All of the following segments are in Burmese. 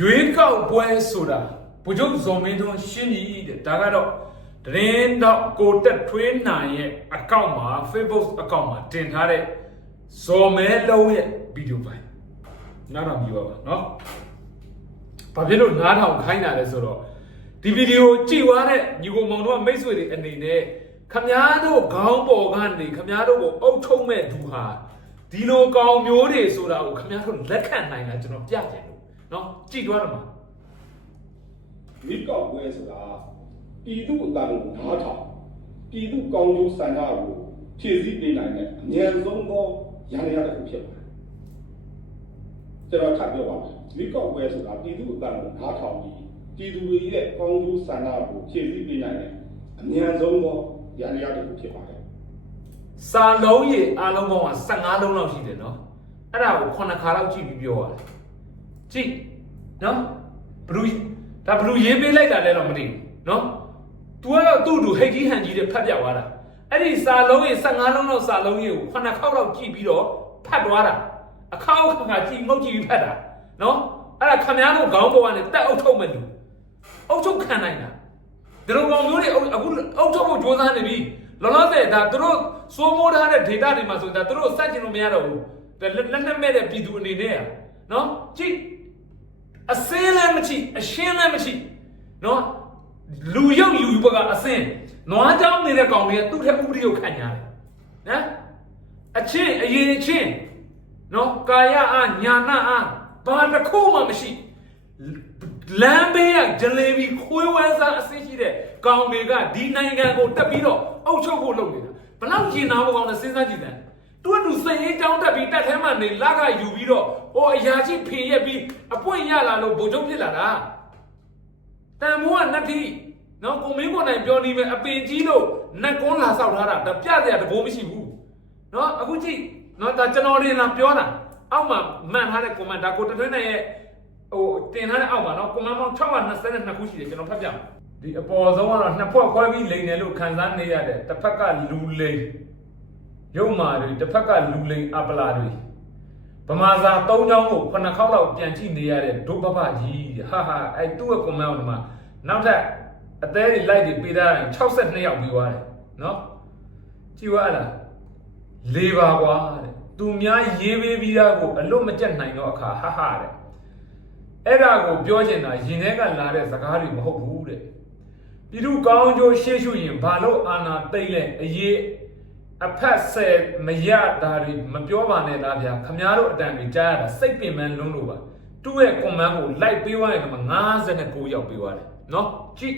ရွေးကောက်ပွဲဆိုတာဘုချုပ်ဇော်မင်းထွန်းရှင်းကြီးတဲ့ဒါကတော့တရင်တော့ကိုတက်ထွေးနိုင်ရဲ့အကောင့်မှာ Facebook အကောင့်မှာတင်ထားတဲ့ဇော်မဲလုံးရဲ့ဗီဒီယိုပိုင်းနားထောင်ကြည့်ပါပါနော်ဘာဖြစ်လို့နားထောင်ခိုင်းတာလဲဆိုတော့ဒီဗီဒီယိုကြည့်သွားတဲ့ညီကောင်မောင်တို့ကမိတ်ဆွေတွေအနေနဲ့ခမားတို့ခေါင်းပေါ်ကနေခမားတို့ကိုအုပ်ထုံးမဲ့သူဟာဒီလိုကောင်မျိုးတွေဆိုတာကိုခမားတို့လက်ခံနိုင်တာကျွန်တော်ပြချင်လို့ နော်ကြည်သွားတယ်မှာမိကောက်ပွဲဆိုတာပြည်သူအတန်ကိုနားထောင်ပြည်သူကောင်းကျိုးဆန္ဒကိုဖြည့်ဆည်းပေးနိုင်တဲ့အငြင်းဆုံးသောရန်ရတစ်ခုဖြစ်ပါတယ်ကျွန်တော်ထပ်ပြောပါမယ်မိကောက်ပွဲဆိုတာပြည်သူအတန်ကိုနားထောင်ပြီးပြည်သူတွေရဲ့ကောင်းကျိုးဆန္ဒကိုဖြည့်ဆည်းပေးနိုင်တဲ့အငြင်းဆုံးသောရန်ရတစ်ခုဖြစ်ပါတယ်စာလုံးရေအားလုံးပေါင်းက15လုံးလောက်ရှိတယ်နော်အဲ့ဒါကို9ခါလောက်ကြည့်ပြီးပြောရတယ် ကြည့်နော်ဘလူးဒါဘလူးရေးပေးလိုက်တာလည်းတော့မသိဘူးနော် तू ကတော့သူ့တူဟိတ်ကြီးဟန်ကြီးတွေဖတ်ပြသွားတာအဲ့ဒီစာလုံးရေ15လုံးလောက်စာလုံးရေကို9ခေါက်လောက်ကြည့်ပြီးတော့ဖတ်သွားတာအခေါက်ခါကြည့်ငုတ်ကြည့်ပြီးဖတ်တာနော်အဲ့ဒါခမည်းတော်ခေါင်းပေါ်ကနေတက်အုပ်ထုတ်မဲ့လူအုပ်ချုပ်ခံနိုင်တာ ဒီလိုကောင်မျိုးတွေအခုအုတ်ထုတ်ဖို့ကြိုးစားနေပြီလောလောဆယ်ဒါသူတို့စိုးမိုးထားတဲ့ data တွေမှာဆိုဒါသူတို့စက်ကျင်လို့မရတော့ဘူးဒါလက်လက်နဲ့မဲ့တဲ့ပြည်သူအနေနဲ့อ่ะနော်ကြည့် အစင်းလည်းမချိအရှင်းလည်းမချိနော်လူရုပ်ယူဘကအစင်းနွားကြောင်းနေတဲ့ကောင်တွေကသူ့ထက်ဥပဒေကိုခံကြတယ်နော်အချင်းအရင်ချင်းနော်ကာယအားညာနာအားဘာတစ်ခုမှမရှိလမ်းဘေးကဂျလေဘီခွေးဝဲစားအဆင်းရှိတဲ့ကောင်တွေကဒီနိုင်ငံကိုတက်ပြီးတော့အုပ်ချုပ်ဖို့လုပ်နေတာဘလောက်ကျင်နာဖို့ကောင်းလဲစဉ်းစားကြည့်တယ် တူတူစင်ရေးတောင်းတက်ပြီးတက်ထဲမှာနေလက်ကယူပြီးတော့ဟိုအရာရှိဖင်ရက်ပြီးအပွင့်ရလာလို့ဗိုလ်ချုပ်ဖြစ်လာတာတန်မိုးကနတ်တိနော်ကိုမင်းကိုနိုင်ပြောနေမယ်အပင်ကြီးလို့နတ်ကွန်းလာဆောက်ထားတာဒါပြစရာတဘိုးမရှိဘူးနော်အခုကြည့်နော်ဒါကျွန်တော်ရင်လာပြောတာအောက်မှာမှန်ထားတဲ့ comment ဒါကိုတထွင်းနိုင်ရဲ့ဟိုတင်ထားတဲ့အောက်မှာနော်ကွန်မန့်ပေါင်း622ခုရှိတယ်ကျွန်တော်ဖတ်ပြမယ်ဒီအပေါ်ဆုံးကတော့နှစ်ဖွဲ့ခွဲပြီးလိန်တယ်လို့ခံစားနေရတယ်တစ်ဖက်ကလူလိန် ရုပ်မာတွေတစ်ဖက်ကလူလိန်အပလာတွေဗမာစာ၃ချောင်းကိုခုနှစ်ခေါက်လောက်ပြန်ကြည့်နေရတဲ့ဒုပပကြီးဟာဟာအဲသူ့ရဲ့ကွန်မန့်မှာနောက်ထပ်အသေးတွေလိုက်တွေပေးထားရင်62ယောက်ပြီးသွားတယ်နော်ကြည့်ရလားလေးပါကွာတဲ့သူများရေးပေးပြီးသားကိုအလွတ်မကျက်နိုင်တော့အခါဟာဟာတဲ့အဲ့ဒါကိုပြောချင်တာရင်ထဲကလာတဲ့စကားတွေမဟုတ်ဘူးတဲ့ပြည်သူကောင်းကျိုးရှေ့ရှုရင်ဘာလို့အာနာသိမ့်လဲအရေး အဖက်ဆယ်မရတာတွေမပြောပါနဲ့လားဗျာခမားတို့အတန်တွေကြားရတာစိတ်ပင်ပန်းလုံးလို့ပါသူ့ရဲ့ကွန်မန့်ကိုလိုက်ပေးသွားရင်က59ရောက်ပေးသွားတယ်နော်ကြည့်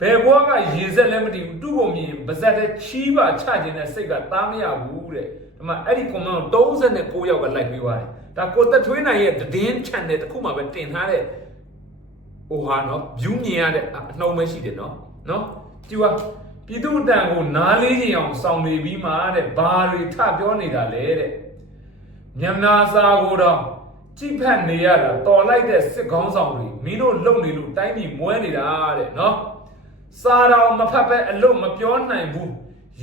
ဘယ်ဘွားကရေဆက်လည်းမတည်ဘူးသူ့ကိုမြင်ပါဇက်တဲ့ချီးပါချခြင်းတဲ့စိတ်ကသားမရဘူးတဲ့ဒီမှာအဲ့ဒီကွန်မန့်ကို39ယောက်ကလိုက်ပေးသွားတယ်ဒါကိုသက်ထွေးနိုင်ရဲ့တည်င်း channel တစ်ခုမှပဲတင်ထားတဲ့ဟိုဟာနော် view မြင်ရတဲ့အနှုံပဲရှိတယ်နော်နော်ကြည့်ပါ ပြည်သူတန်ကိုနားလေးချင်အောင်စောင့်နေပြီးမှတဲ့ဘာတွေထပြောနေတာလဲတဲ့မြန်မာစာကိုတော့ကြည့်ဖက်နေရတာတော်လိုက်တဲ့စစ်ကောင်းဆောင်တွေမင်းတို့လုံနေလို့တိုင်းပြည်မွဲနေတာတဲ့နော်စာတော်မဖတ်ပဲအလို့မပြောနိုင်ဘူး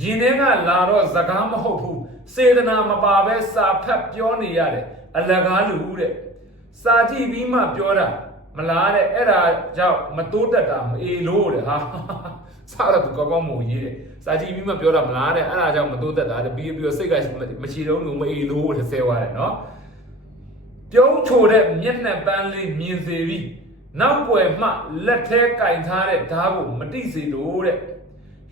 ရင်ထဲကလာတော့စကားမဟုတ်ဘူးစေတနာမပါပဲစာဖတ်ပြောနေရတယ်အလကားလူတဲ့စာကြည့်ပြီးမှပြောတာမလားတဲ့အဲ့ဒါကြောင့်မတိုးတက်တာမအေလို့တဲ့ဟာ စားတော့ကောကောမို့ရေးတယ်စာကြည့်ပြီးမှပြောတာမလားတဲ့အဲ့ဒါကြောင့်မတိုးတက်တာတဲ့ပြီးပြီးတော့စိတ်ကမရှိတော့လို့မအေလို့တဲ့ဆဲသွားတယ်နော်ပြုံးချိုတဲ့မျက်နှာပန်းလေးမြင်စေပြီးနောက်ွယ်မှလက်ထဲကင်ထားတဲ့ဓာတ်ကိုမတိစေလို့တဲ့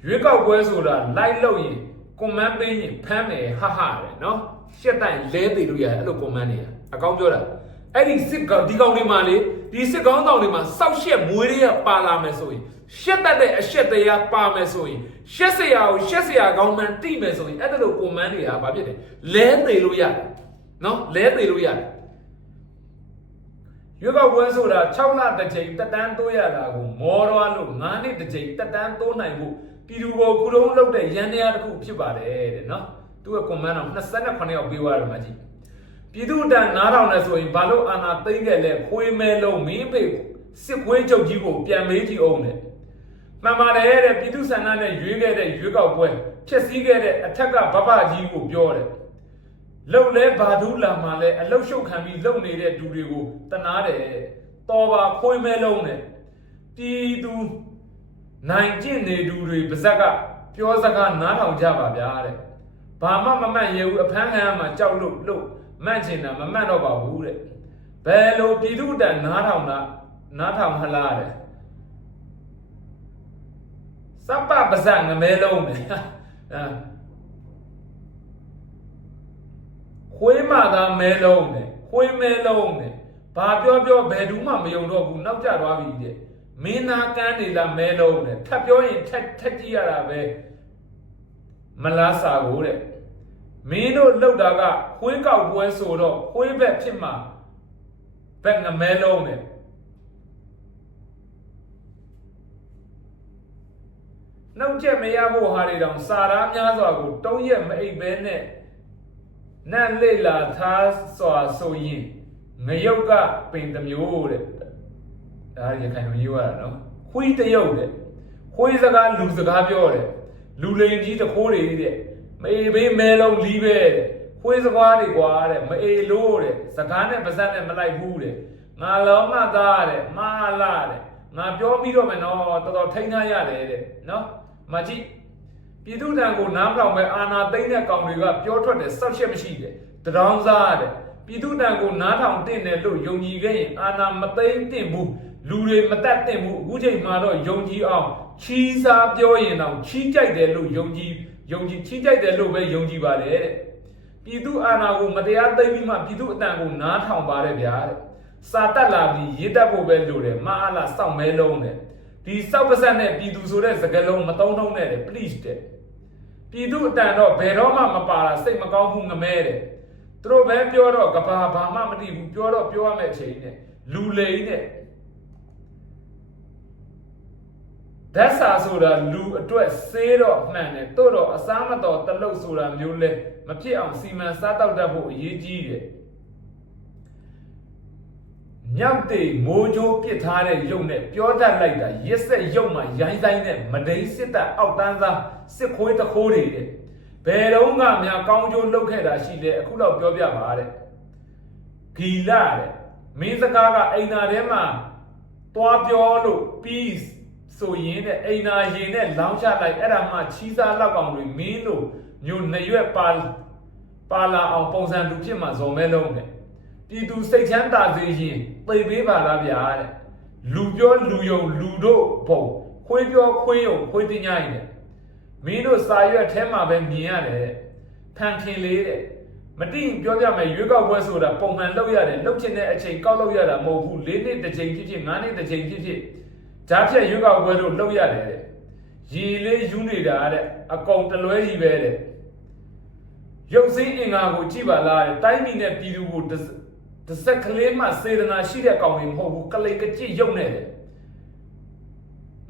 ရွေးကောက်ပွဲဆိုတာလိုက်လို့ရင်ကွန်မန့်ပေးရင်ဖမ်းမယ်ဟဟတဲ့နော်ရှက်တိုင်လဲသေးလို့ရတယ်အဲ့လိုကွန်မန့်နေရအကောင်းပြောတာအဲ့ဒီစစ်ကောင်ဒီကောင်တွေမှာလေဒီစစ်ကောင်တောင်တွေမှာစောက်ရှက်မွေးတွေကပါလာမယ်ဆိုရင် ရှက်တတ်တဲ့အရှက်တရားပါမယ်ဆိုရင်ရှက်စရာကိုရှက်စရာကောင်းမှန်တိမယ်ဆိုရင်အဲ့ဒါလိုကွန်မန့်တွေကဘာဖြစ်လဲလဲသေးလို့ရတယ်နော်လဲသေးလို့ရတယ်ရွေးကောက်ပွဲဆိုတာ6လတစ်ချိန်တက်တန်းတိုးရတာကိုမောရွာလို့9နှစ်တစ်ချိန်တက်တန်းတိုးနိုင်ဖို့ပြည်သူကိုကုတုံးလုပ်တဲ့ရန်တရားတစ်ခုဖြစ်ပါတယ်တဲ့နော်သူကကွန်မန့်တော့28ယောက်ပေးသွားတယ်မှာကြည့်ပြည်သူတန်9000နဲ့ဆိုရင်ဘာလို့အာနာသိမ့်ခဲ့လဲခွေးမဲလုံးမင်းဖေစစ်ခွေးချုပ်ကြီးကိုပြန်မေးကြည့်အောင်တဲ့ မှန်ပါတယ်တဲ့ပြည်သူဆန္ဒနဲ့ရွေးခဲ့တဲ့ရွေးကောက်ပွဲဖြစ်စည်းခဲ့တဲ့အထက်ကဘဘကြီးကိုပြောတယ်လုံလဲဘာဒူးလာမှလဲအလုတ်ရှုပ်ခံပြီးလုံနေတဲ့သူတွေကိုတနာတယ်တော်ပါခွေးမဲလုံးနဲ့ပြည်သူနိုင်ကျင့်နေသူတွေပါဇက်ကပြောစကားနားထောင်ကြပါဗျာတဲ့ဘာမှမမှတ်ရဘူးအဖမ်းခံရမှာကြောက်လို့လို့မှတ်ချင်တာမမှတ်တော့ပါဘူးတဲ့ဘယ်လိုပြည်သူတန်နားထောင်တာနားထောင်ဟလားတဲ့ စပ္ပပါဇက်ငမဲလုံးနဲ့အာခွေးမသာမဲလုံးနဲ့ခွေးမဲလုံးနဲ့ဘာပြောပြောဘယ်သူမှမယုံတော့ဘူးနောက်ကျသွားပြီတဲ့မင်းနာကန်းနေလားမဲလုံးနဲ့ထပ်ပြောရင်ထက်ထက်ကြည့်ရတာပဲမလားစာကိုတဲ့မင်းတို့လောက်တာကခွေးကောက်ပွဲဆိုတော့ခွေးဘက်ဖြစ်မှာဘက်ငမဲလုံးနဲ့ နောက်ကျက်မရဖို့ဟာတွေတောင်စာရားများစွာကိုတုံးရက်မအိပ်ပဲနဲ့နတ်လိတ်လာသားစွာဆိုရင်ငရုတ်ကပင်တစ်မျိုးတဲ့ဒါရခိုင်မျိုးရတာနော်ခွေးတရုတ်တဲ့ခွေးစကားလူစကားပြောတယ်လူလိန်ကြီးတခိုးတွေတဲ့မအေးဘေးမဲလုံးလီးပဲတဲ့ခွေးစကားတွေကွာတဲ့မအေးလို့တဲ့စကားနဲ့ပါဇက်နဲ့မလိုက်ဘူးတဲ့ငါလောမသားတဲ့မာလာတဲ့ငါပြောပြီးတော့မယ်နော်တော်တော်ထိန်းထားရတယ်တဲ့နော် မကြည့်ပြည်သူတံကိုနားမလောင်ပဲအာနာသိမ့်တဲ့ကောင်တွေကပြောထွက်တယ်စောက်ရှက်မရှိတယ်တရောင်းစားတဲ့ပြည်သူတံကိုနားထောင်တင့်တယ်လို့ယုံကြည်ခဲ့ရင်အာနာမသိမ့်တင့်ဘူးလူတွေမတတ်တင့်ဘူးအခုချိန်မှာတော့ယုံကြည်အောင်ချီးစားပြောရင်တော့ချီးကြိုက်တယ်လို့ယုံကြည်ယုံကြည်ချီးကြိုက်တယ်လို့ပဲယုံကြည်ပါတယ်တဲ့ပြည်သူအာနာကိုမတရားသိမ့်ပြီးမှပြည်သူအတန်ကိုနားထောင်ပါတယ်ဗျာတဲ့စာတက်လာပြီးရေးတတ်ဖို့ပဲလိုတယ်မအားလားစောင့်မဲလုံးတဲ့ ဒီစောက်ပါဆက်နဲ့ပြည်သူဆိုတဲ့စကားလုံးမသုံးတော့နဲ့တဲ့ please တဲ့ပြည်သူအတန်တော့ဘယ်တော့မှမပါတာစိတ်မကောင်းဘူးငမဲတဲ့သူတို့ပဲပြောတော့ကဘာဘာမှမသိဘူးပြောတော့ပြောရမယ့်အချိန်နဲ့လူလိန်နဲ့ဓာတ်စာဆိုတာလူအတွက်စေးတော့မှန်တယ်တို့တော့အစားမတော်တလုတ်ဆိုတာမျိုးလဲမဖြစ်အောင်စီမံစားတောက်တတ်ဖို့အရေးကြီးတယ် ညောက်တေမိုးကြိုးပစ်ထားတဲ့ရုပ်နဲ့ပြောတတ်လိုက်တာရစ်ဆက်ရုပ်မှရိုင်းတိုင်းနဲ့မဒိန်စစ်တပ်အောက်တန်းသားစစ်ခွေးတခိုးတွေတဲ့ဘယ်တော့မှများကောင်းကျိုးလုပ်ခဲ့တာရှိတယ်အခုတော့ပြောပြပါတဲ့ဂီလာတဲ့မင်းစကားကအိမ်နာထဲမှာတွားပြောလို့ပြီးဆိုရင်တဲ့အိမ်နာရင်နဲ့လောင်းချလိုက်အဲ့ဒါမှချီးစားလောက်ကောင်တွေမင်းလို့မျိုးနှရွက်ပါပါလာအောင်ပုံစံလူဖြစ်မှာဇော်မဲလုံးတဲ့ပြည်သူစိတ်ချမ်းသာစေရင် သိပေးပါလားဗျာတဲ့လူပြောလူယုံလူတို့ဘုံခွေးပြောခွေးယုံခွေးတင်ကြရင်တဲ့မင်းတို့စာရွက်ထဲမှာပဲမြင်ရတယ်တဲ့ဖန်ခင်လေးတဲ့မတိပြောပြမယ်ရွေးကောက်ပွဲဆိုတာပုံမှန်လုပ်ရတယ်လုပ်ချင်တဲ့အချိန်ကောက်လုပ်ရတာမဟုတ်ဘူး၄နှစ်တစ်ချိန်ဖြစ်ဖြစ်၅နှစ်တစ်ချိန်ဖြစ်ဖြစ်ဂျားဖြတ်ရွေးကောက်ပွဲလို့လုပ်ရတယ်တဲ့ရီလေးယူနေတာတဲ့အကောင်တလွဲကြီးပဲတဲ့ရုပ်စင်းအင်္ဂါကိုကြည့်ပါလားတဲ့တိုင်းပြည်နဲ့ပြည်သူကို တစ်စတစ်စက်ကလေးမှစေတနာရှိတဲ့ကောင်တွေမဟုတ်ဘူးကလေးကကြည့်ရုံနဲ့တယ်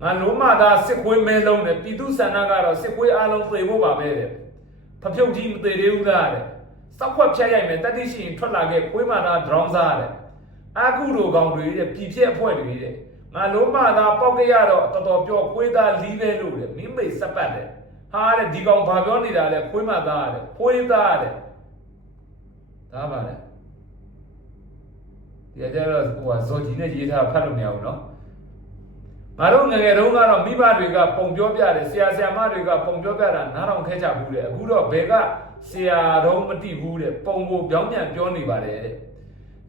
ငါလုံးမသာစစ်ခွေးမဲလုံးနဲ့ပြည်သူဆန္ဒကတော့စစ်ခွေးအားလုံးသေဖို့ပါပဲတဲ့ဖဖြုတ်ကြီးမသေးသေးဘူးလားတဲ့စောက်ခွက်ဖြတ်ရိုက်မယ်တတိရှိရင်ထွက်လာခဲ့ခွေးမသာဒရောင်းစားတဲ့အာကုလိုကောင်တွေတဲ့ပြည်ပြက်အဖွဲ့တွေတဲ့ငါလုံးမသာပောက်ကြရတော့တော်တော်ပြောခွေးသားလီးပဲလို့တဲ့မင်းမိတ်စက်ပတ်တဲ့ဟာတဲ့ဒီကောင်ဘာပြောနေတာလဲခွေးမသားတဲ့ခွေးသားတဲ့ဒါပါလေ ဒီအကျတော့ဟိုကဇော်ကြီးနဲ့ရေးထားဖတ်လို့မရဘူးเนาะငါတို့ငယ်ငယ်တုန်းကတော့မိဘတွေကပုံပြောပြတယ်ဆရာဆရာမတွေကပုံပြောပြတာနားထောင်ခဲကြဘူးတဲ့အခုတော့ဘယ်ကဆရာတော်မတိဘူးတဲ့ပုံကိုပြောင်းပြန်ပြောနေပါတယ်တဲ့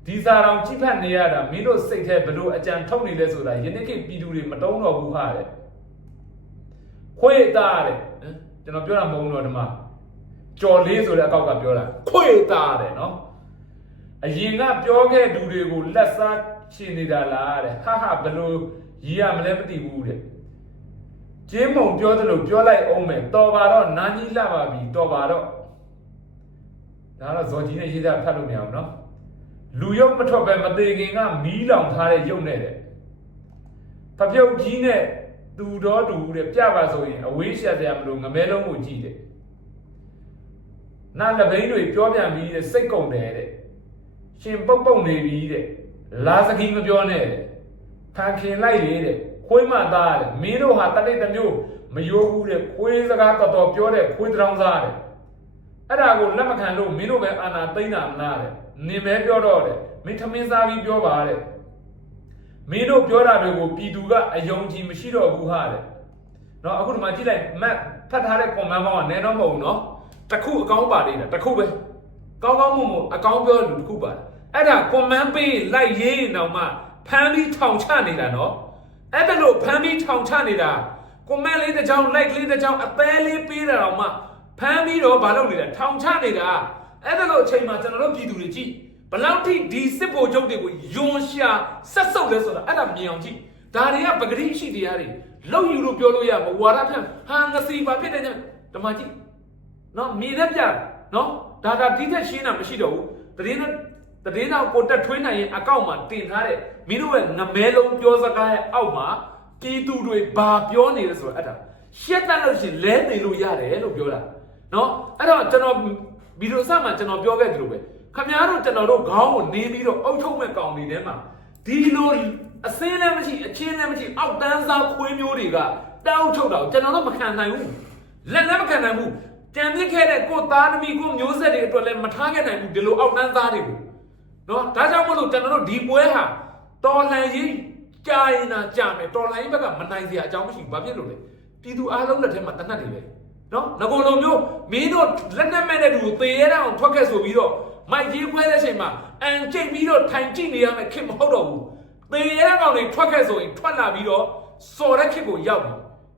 ဒီစာတော်ကြည့်ဖတ်နေရတာမင်းတို့စိတ်ထဲဘလို့အကြံထုတ်နေလဲဆိုတာယနေ့ခေတ်ပြည်သူတွေမတုံးတော့ဘူးဟာတဲ့ခွေသားတဲ့ဟမ်ကျွန်တော်ပြောတာမဟုတ်ဘူးတော့ဒီမှာကြော်လေးဆိုတဲ့အကောက်ကပြောတာခွေသားတဲ့เนาะ အရင်ကပြောခဲ့သူတွေကိုလက်စားရှင်နေတာလားတဲ့ဟာဟာဘယ်လိုရည်ရမလဲမသိဘူးတဲ့ကျင်းမုံပြောသလိုပြောလိုက်အောင်မယ်တော်ပါတော့နာကြီးလှပါပြီတော်ပါတော့ဒါတော့ဇော်ကြီးနဲ့ရေးသားဖတ်လို့မရဘူးเนาะလူရုပ်မထွက်ပဲမသေးခင်ကမီးလောင်ထားတဲ့ရုပ်နဲ့တဲ့ဖပြုတ်ကြီးနဲ့သူတော်တူတဲ့ပြပါဆိုရင်အဝေးရှာစရာမလိုငမဲလုံးကိုကြည့်တဲ့နာလက်ဘိန်းတွေပြောပြန်ပြီးတဲ့စိတ်ကုန်တယ်တဲ့ ရှင်ပုတ်ပုတ်နေပြီတဲ့လာစကီမပြောနဲ့တဲ့ဖန်ခင်လိုက်လေတဲ့ခွေးမသားတဲ့မင်းတို့ဟာတလိပ်တစ်မျိုးမယိုးဘူးတဲ့ခွေးစကားတော်တော်ပြောတဲ့ခွေးတောင်စားတဲ့အဲ့ဒါကိုလက်မခံလို့မင်းတို့ပဲအာနာသိမ့်တာမလားတဲ့နင်ပဲပြောတော့တဲ့မင်းထမင်းစားပြီးပြောပါတဲ့မင်းတို့ပြောတာတွေကိုပြည်သူကအယုံကြည်မရှိတော့ဘူးဟာတဲ့နော်အခုဒီမှာကြည့်လိုက်မတ်ဖတ်ထားတဲ့ comment ဘောင်းကနည်းတော့မဟုတ်ဘူးနော်တစ်ခုအကောင်းပါသေးတယ်တစ်ခုပဲ ကောင်းကောင်းမွန်မွန်အကောင်းပြောလူတစ်ခုပါတယ်အဲ့ဒါ comment ပေးလိုက်ရေးရင်တော့မှဖမ်းပြီးထောင်ချနေတာနော်အဲ့ဒါလို့ဖမ်းပြီးထောင်ချနေတာ comment လေးတစ်ချောင်း like လေးတစ်ချောင်းအသေးလေးပေးတာတော့မှဖမ်းပြီးတော့မလုပ်နေတာထောင်ချနေတာအဲ့ဒါလို့အချိန်မှာကျွန်တော်တို့ပြည်သူတွေကြည့်ဘယ်လောက်ထိဒီစစ်ဗိုလ်ချုပ်တွေကိုယွန်ရှာဆက်ဆုပ်လဲဆိုတာအဲ့ဒါမြင်အောင်ကြည့်ဒါတွေကပဂတိရှိတရားတွေလောက်ယူလို့ပြောလို့ရမဝါဒဖြန့်ဟာငစီပါဖြစ်တယ်ညဓမ္မကြည့်နော်မြေသက်ပြနော် ဒါဒါဒီသက်ရှင်းတာမရှိတော့ဘူးတည်င်းနဲ့တည်င်းတော့ကိုတက်ထွေးနိုင်ရင်အကောင့်မှာတင်ထားတဲ့မင်းတို့ရဲ့ငမဲလုံးပြောစကားရဲ့အောက်မှာပြည်သူတွေဘာပြောနေလဲဆိုတော့အဲ့ဒါရှက်တတ်လို့ရှရင်လဲနေလို့ရတယ်လို့ပြောတာနော်အဲ့တော့ကျွန်တော်ဗီဒီယိုစမှာကျွန်တော်ပြောခဲ့သလိုပဲခမည်းတော်ကျွန်တော်တို့ခေါင်းကိုနေပြီးတော့အုပ်ချုပ်မဲ့ကောင်တွေထဲမှာဒီလိုအစင်းလည်းမရှိအချင်းလည်းမရှိအောက်တန်းစားခွေးမျိုးတွေကတောက်ထုတ်တာကိုကျွန်တော်တို့မခံနိုင်ဘူးလက်လည်းမခံနိုင်ဘူး ကြံပြစ်ခဲ့တဲ့ကိုသားသမီးကိုမျိုးဆက်တွေအတွက်လည်းမထားခဲ့နိုင်ဘူးဒီလိုအောက်တန်းသားတွေကိုနော်ဒါကြောင့်မလို့ကျွန်တော်တို့ဒီပွဲဟာတော်လှန်ရေးကြာရင်သာကြာမယ်တော်လှန်ရေးဘက်ကမနိုင်စရာအကြောင်းမရှိဘူးဘာဖြစ်လို့လဲပြည်သူအားလုံးလက်ထဲမှာတနတ်တွေပဲနော်ငကိုလိုမျိုးမင်းတို့လက်နက်မဲ့တဲ့သူကိုသေရအောင်ထွက်ခဲ့ဆိုပြီးတော့မိုက်ကြီးခွဲတဲ့အချိန်မှာအန်ကျိတ်ပြီးတော့ထိုင်ကြည့်နေရမယ်ခင်မဟုတ်တော့ဘူးသေရတဲ့ကောင်တွေထွက်ခဲ့ဆိုရင်ထွက်လာပြီးတော့စော်တဲ့ခေတ်ကိုရောက်ပြီ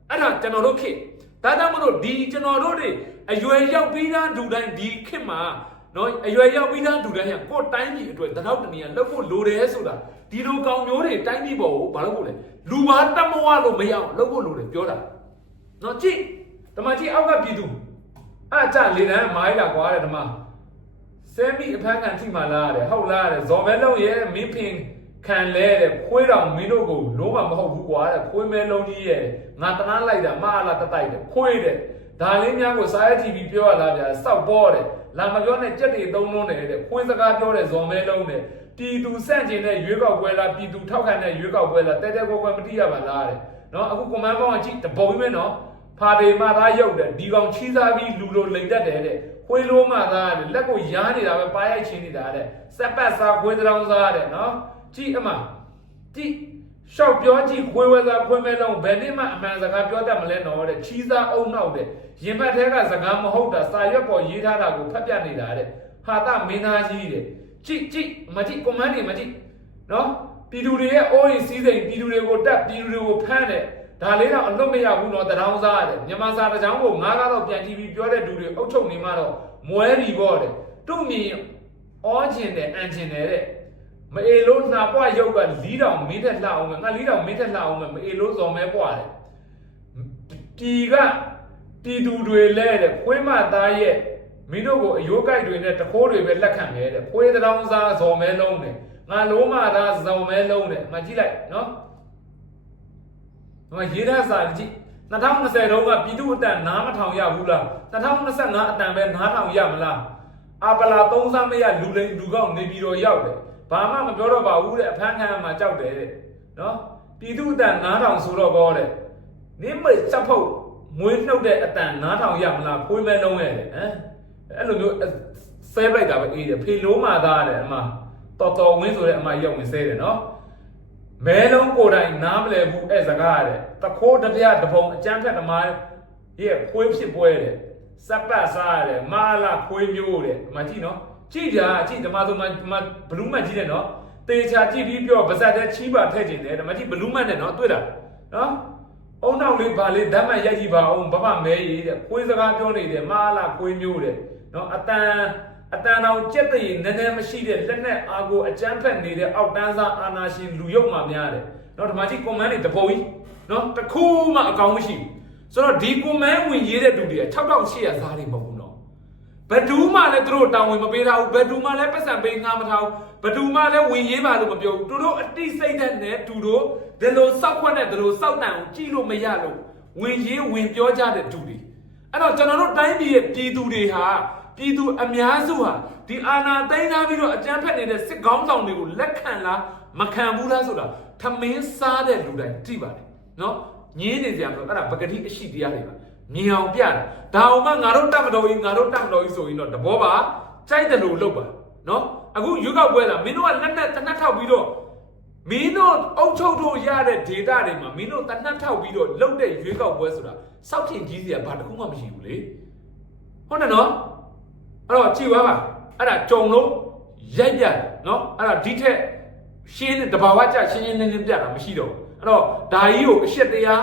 အဲ့ဒါကျွန်တော်တို့ခေတ်ဒါကြောင့်မလို့ဒီကျွန်တော်တို့တွေ အရွယ်ရောက်ပြီးသားဒူတိုင်းဒီခေတ်မှာနော်အရွယ်ရောက်ပြီးသားဒူတိုင်းကကိုယ်တိုင်းပြည်အတွက်တနောက်တနည်းလှုပ်ဖို့လိုတယ်ဆိုတာဒီလိုကောင်မျိုးတွေတိုင်းပြည်ပေါ်ကိုဘာလို့ဖို့လဲလူပါတမဝလို့မရအောင်လှုပ်ဖို့လိုတယ်ပြောတာနော်ကြည့်ဓမ္မကြီးအောက်ကပြည်သူအဲ့ကြလေတန်းမိုင်းလာကွာတဲ့ဓမ္မဆဲမိအဖမ်းခံထိမှလားတဲ့ဟုတ်လားတဲ့ဇော်မဲလုံးရဲ့မင်းဖင်ခံလဲတဲ့ခွေးတော်မင်းတို့ကိုလုံးဝမဟုတ်ဘူးကွာတဲ့ခွေးမဲလုံးကြီးရဲ့ငါတနာလိုက်တာမအားလားတတိုက်တဲ့ခွေးတဲ့ ဒါလေးများကိုစားရ TV ပြောရလားဗျာစောက်ပေါ်တဲ့လာမပြောနဲ့ကြက်တွေသုံးလုံးတယ်တဲ့ခွေးစကားပြောတဲ့ဇော်မဲလုံးတဲ့ပြည်သူစန့်ကျင်တဲ့ရွေးကောက်ပွဲလားပြည်သူထောက်ခံတဲ့ရွေးကောက်ပွဲလားတဲတဲကွယ်ကွယ်မတိရပါလားတဲ့နော်အခုကွန်မန့်ပေါင်းကကြည့်တပုံပဲနော်ဖာဒေမာသားရုပ်တယ်ဒီကောင်ချီးစားပြီးလူလိုလိန်တတ်တယ်တဲ့ခွေးလိုမှသားတဲ့လက်ကိုရားနေတာပဲပါရိုက်ချင်းနေတာတဲ့စက်ပတ်စားခွေးတောင်စားတဲ့နော်ကြည့်အမကြည့် ရှောက်ပြောကြည့်ခွေးဝဲစားခွေးမဲလုံးဘယ်နည်းမှအမှန်စကားပြောတတ်မလဲနော်တဲ့ချီးစားအုံနောက်တဲ့ရင်ဘတ်ထဲကစကားမဟုတ်တာစာရွက်ပေါ်ရေးထားတာကိုဖတ်ပြနေတာတဲ့ဟာတာမင်းသားကြီးတဲ့ကြည့်ကြည့်မကြည့်ကွန်မန့်တွေမကြည့်နော်ပြည်သူတွေရဲ့အိုးရင်စည်းစိမ်ပြည်သူတွေကိုတက်ပြည်သူတွေကိုဖမ်းတဲ့ဒါလေးတော့အလွတ်မရဘူးတော့တရောင်းစားရတယ်မြန်မာစာတစ်ကြောင်းကိုငါးကားတော့ပြန်ကြည့်ပြီးပြောတဲ့လူတွေအုပ်ချုပ်နေမှတော့မွဲရီပေါ့တဲ့သူ့မြင်အောကျင်တယ်အန်ကျင်တယ်တဲ့ မအေလို့နှာပွားရုပ်ကလီးတောင်မင်းထက်လှအောင်မယ်ငါလီးတောင်မင်းထက်လှအောင်မယ်မအေလို့ဇော်မဲပွားတယ်တီကတီသူတွေလဲတဲ့ခွေးမသားရဲ့မင်းတို့ကိုအယိုးကြိုက်တွေနဲ့တခိုးတွေပဲလက်ခံခဲ့တဲ့ခွေးတောင်စားဇော်မဲလုံးတယ်ငါလုံးမသားဇော်မဲလုံးတယ်မကြည့်လိုက်နော်။ဟိုရေးထားစာကြည့်2020တုန်းကပြည်သူအတန်နားမထောင်ရဘူးလား2025အတန်ပဲနားထောင်ရမလားအပလာသုံးစားမရလူလိန်လူကောက်နေပြည်တော်ရောက်တယ် ဘာမှမပြောတော့ပါဘူးတဲ့အဖမ်းခံမှာကြောက်တယ်တဲ့နော်ပြည်သူအတန်နားထောင်ဆိုတော့ကောတဲ့နင်းမိတ်စပ်ဖို့မွေးနှုတ်တဲ့အတန်နားထောင်ရမလားခွေးမဲလုံးရဲ့ဟမ်အဲ့လိုမျိုးဆဲလိုက်တာပဲအေးတယ်ဖေလုံးမာသားတဲ့အမတော်တော်ဝင်းဆိုတဲ့အမရောက်ဝင်ဆဲတယ်နော်မဲလုံးကိုယ်တိုင်နားမလည်ဘူးအဲ့စကားတဲ့တခိုးတပြတပုံအကျန်းဖြတ်သမားရဲ့ခွေးဖြစ်ပွဲတဲ့စပ်ပတ်စားတဲ့မာလာခွေးမျိုးတဲ့ဒီမှာကြည့်နော် ကြည့်ကြကြည့်ဒီမှာဆိုမှဒီမှာဘလူးမတ်ကြည့်တယ်နော်တေချာကြည့်ပြီးပြောပါဇက်တဲ့ချီးပါထည့်ခြင်းတယ်ဒီမှာကြည့်ဘလူးမတ်နဲ့နော်တွေ့လားနော်အုံနောက်လေးပါလေးဓာတ်မှတ်ရိုက်ကြည့်ပါအောင်ဘဘမဲကြီးတဲ့ခွေးစကားပြောနေတယ်မာလာခွေးမျိုးတဲ့နော်အတန်အတန်တော်ကြက်တည်နည်းနည်းမရှိတဲ့လက်နဲ့အာကိုအကျန်းဖက်နေတဲ့အောက်တန်းစားအာနာရှင်လူရုပ်မှများတယ်။နော်ဒီမှာကြည့်ကွန်မန့်တွေတပုံကြီးနော်တစ်ခုမှအကောင်မရှိဘူး။ဆိုတော့ဒီကွန်မန့်ဝင်ရေးတဲ့လူတွေက6800စားတွေမဟုတ် ဘူးနော်။ဘယ်သူမှလည်းသူတို့တောင်းဝင်မပေးထားဘူး။ဘယ်သူမှလည်းပတ်စံပေးငါမထားဘူး။ဘယ်သူမှလည်းဝင်ရေးပါလို့မပြောဘူး။သူတို့အတိစိတ်တဲ့နဲ့သူတို့ဒီလိုစောက်ခွက်နဲ့ဒီလိုစောက်တန်အောင်ကြည့်လို့မရလို့ဝင်ရေးဝင်ပြောကြတဲ့သူတွေ။အဲ့တော့ကျွန်တော်တို့တိုင်းပြည်ရဲ့ပြည်သူတွေဟာပြည်သူအများစုဟာဒီအာဏာသိမ်းထားပြီးတော့အကြမ်းဖက်နေတဲ့စစ်ကောင်းဆောင်တွေကိုလက်ခံလားမခံဘူးလားဆိုတာထမင်းစားတဲ့လူတိုင်းသိပါတယ်နော်ညင်းနေကြဆိုအဲ့ဒါပဂတိအရှိတရားတွေပါ မြင်အောင်ပြတာဒါအောင်မှငါတို့တတ်မတော်ကြီးငါတို့တတ်မတော်ကြီးဆိုရင်တော့တဘောပါကြိုက်တယ်လို့လုပ်ပါနော်အခုရွေးကောက်ပွဲလာမင်းတို့ကလက်နဲ့တနက်ထောက်ပြီးတော့မမင်းတို့အုပ်ချုပ်တို့ရတဲ့ data တွေမှာမင်းတို့တနတ်ထောက်ပြီးတော့လုတ်တဲ့ရွေးကောက်ပွဲဆိုတာစောက်ထင်ကြီးစရာဘာတစ်ခုမှမရှိဘူးလေဟုတ်တယ်နော်အဲ့တော့ကြည်ပါပါအဲ့ဒါကြုံလို့ရိုက်ပြနော်အဲ့ဒါဒီထက်ရှင်းတဲ့တဘာဝကြရှင်းရှင်းလင်းလင်းပြတာမရှိတော့ဘူးအဲ့တော့ဒါကြီးကိုအရှက်တရား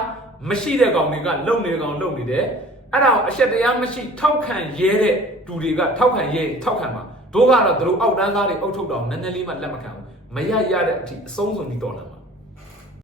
မရှိတဲ့ကောင်တွေကလုံနေတဲ့ကောင်လုံနေတယ်အဲ့ဒါကိုအရှက်တရားမရှိထောက်ခံရဲတဲ့သူတွေကထောက်ခံရဲထောက်ခံပါတို့ကတော့သူတို့အောက်တန်းသားတွေအုပ်ချုပ်တော့နည်းနည်းလေးမှလက်မခံဘူးမရရတဲ့အထိအဆုံးစွန်ပြီးတော်လာမှာ